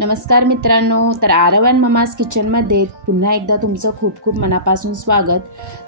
नमस्कार मित्रांनो तर आरवन ममाज किचनमध्ये पुन्हा एकदा तुमचं खूप खूप मनापासून स्वागत.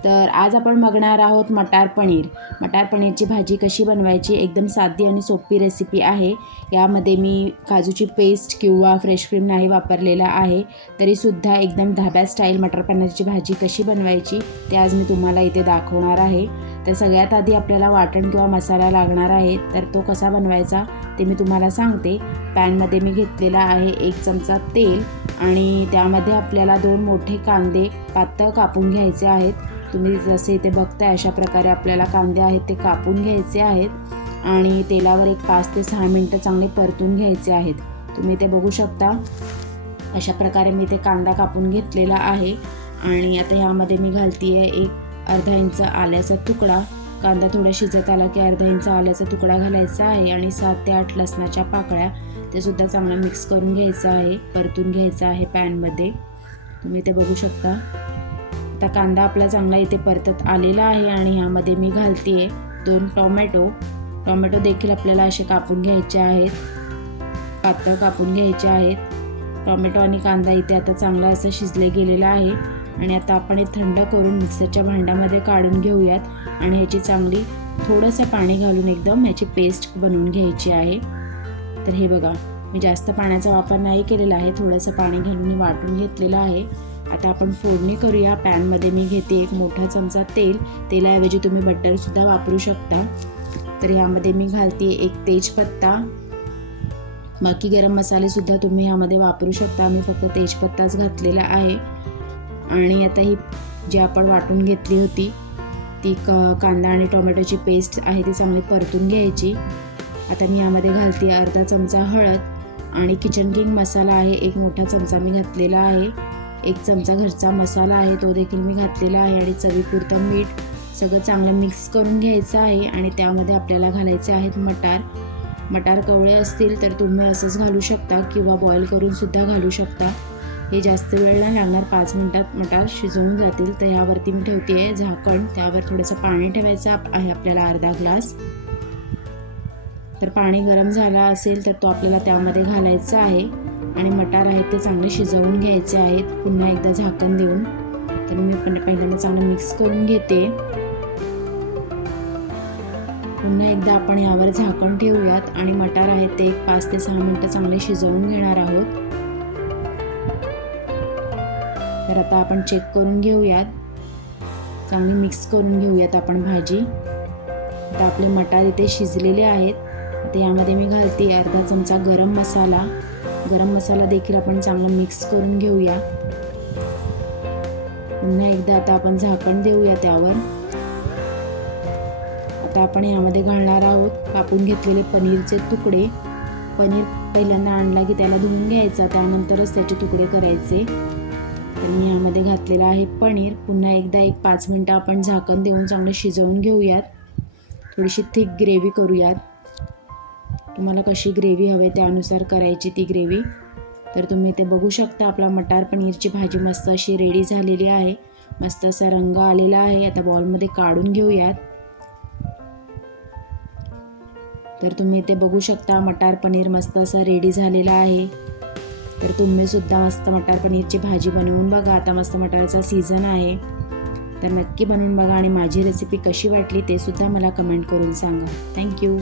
तर आज आपण बघणार आहोत मटार पनीर. मटार पनीरची भाजी कशी बनवायची एकदम साधी आणि सोपी रेसिपी आहे. यामध्ये मी काजूची पेस्ट किंवा फ्रेश क्रीम नाही वापरलेला आहे तरीसुद्धा एकदम धाब्या स्टाईल मटार पनीरची भाजी कशी बनवायची ते आज मी तुम्हाला इथे दाखवणार आहे. तर सगळ्यात आधी आपल्याला वाटण किंवा मसाला लागणार आहे तर तो कसा बनवायचा ते मी तुम्हाला सांगते. पॅनमध्ये मी घेतलेला आहे एक चमचा तेल आणि त्यामध्ये आपल्याला दोन मोठे कांदे पातळ कापून घ्यायचे आहेत. तुम्ही जसे इथे बघताय अशा प्रकारे आपल्याला कांदे आहेत ते कापून घ्यायचे आहेत आणि तेलावर एक पाच ते सहा मिनटं चांगले परतून घ्यायचे आहेत. तुम्ही ते बघू शकता. अशा प्रकारे मी ते कांदा कापून घेतलेला आहे आणि आता ह्यामध्ये मी घालते आहे एक अर्धा इंच आल्याचा तुकडा कांदा थोडा शिजत आला की अर्धा इंच आल्याचा तुकडा घालायचा आहे आणि सात ते आठ लसणाच्या पाकळ्या ते सुद्धा चांगलं मिक्स करून घ्यायचं आहे परतून घ्यायचं आहे पॅनमध्ये. तुम्ही ते बघू शकता. आता कांदा आपला चांगला इथे परतत आलेला आहे आणि ह्यामध्ये मी घालते आहे दोन टोमॅटो. टोमॅटो देखील आपल्याला असे कापून घ्यायचे आहेत. पातळ कापून घ्यायचे आहेत. टोमॅटो आणि कांदा इथे आता चांगला असं शिजले गेलेला आहे. आणि आता आपण हे थंड करून मिक्सरच्या भांड्यामध्ये काढून घेऊयात. आणि ह्याची चांगली थोडंसं पाणी घालून एकदम ह्याची पेस्ट बनवून घ्यायची आहे. तर हे बघा मी जास्त पाण्याचा वापर नाही केलेला आहे. थोडंसं पाणी घालून मी वाटून घेतलेलं आहे. आता आपण फोडणी करूया. पॅनमध्ये मी घेते एक मोठा चमचा तेल. तेलाऐवजी तुम्ही बटरसुद्धा वापरू शकता. तर ह्यामध्ये मी घालते एक तेजपत्ता. बाकी गरम मसालेसुद्धा तुम्ही ह्यामध्ये वापरू शकता. मी फक्त तेजपत्ताच घातलेला आहे. आणि आता ही जी आपण वाटून घेतली होती ती क कांदा आणि टोमॅटोची पेस्ट आहे ती चांगली परतून घ्यायची. आता मी यामध्ये घालते अर्धा चमचा हळद आणि किचन किंग मसाला आहे एक मोठा चमचा मी घातलेला आहे. एक चमचा घरचा मसाला आहे तो देखील मी घातलेला आहे आणि चवीपुरतं मीठ सगळं चांगलं मिक्स करून घ्यायचं आहे आणि त्यामध्ये आपल्याला घालायचे आहेत मटार. मटार कवळे असतील तर तुम्ही असंच घालू शकता किंवा बॉईल करूनसुद्धा घालू शकता. हे जास्त वेळ नाही लागणार. पाच मिनटात मटार शिजवून जातील. तर यावरती मी ठेवते आहे झाकण. त्यावर थोडंसं पाणी ठेवायचं आहे आपल्याला अर्धा ग्लास. तर पाणी गरम झाला असेल तर तो आपल्याला त्यामध्ये घालायचा आहे. आणि मटार आहेत ते चांगले शिजवून घ्यायचे आहेत. पुन्हा एकदा झाकण देऊन. तर मी पण पहिल्यांदा चांगलं मिक्स करून घेते. पुन्हा एकदा आपण यावर झाकण ठेवूयात. आणि मटार आहेत ते एक पाच ते सहा मिनटं चांगले शिजवून घेणार आहोत. आता आपण चेक करून घेऊयात. चांगली मिक्स करून घेऊयात आपण भाजी. आता आपले मटार इथे शिजलेले आहेत. तर यामध्ये मी घालते अर्धा चमचा गरम मसाला. गरम मसाला देखील आपण चांगला मिक्स करून घेऊया. पुन्हा एकदा आता आपण झाकण देऊया त्यावर. आता आपण यामध्ये घालणार आहोत कापून घेतलेले पनीरचे तुकडे. पनीर पहिल्यांदा आणला की त्याला धुवून घ्यायचा त्यानंतरच त्याचे तुकडे करायचे. तर मी यामध्ये घातलेलं आहे पनीर. पुन्हा एकदा एक पाच मिनटं आपण झाकण देऊन चांगलं शिजवून घेऊयात. थोडीशी थिक ग्रेव्ही करूयात. तुम्हाला कशी ग्रेव्ही हवे त्यानुसार करायची ती ग्रेव्ही. तर तुम्ही ते बघू शकता आपला मटार पनीरची भाजी मस्त अशी रेडी झालेली आहे. मस्त असा रंग आलेला आहे. आता बॉलमध्ये काढून घेऊयात. तर तुम्ही ते बघू शकता मटार पनीर मस्त असा रेडी झालेला आहे. तर तुम्ही सुद्धा मस्त मटार पनीरची भाजी बनवून बघा. आता मस्त मटारचा सीझन आहे. तर नक्की बनवून बघा आणि माझी रेसिपी कशी वाटली ते सुद्धा मला कमेंट करून सांगा. थँक्यू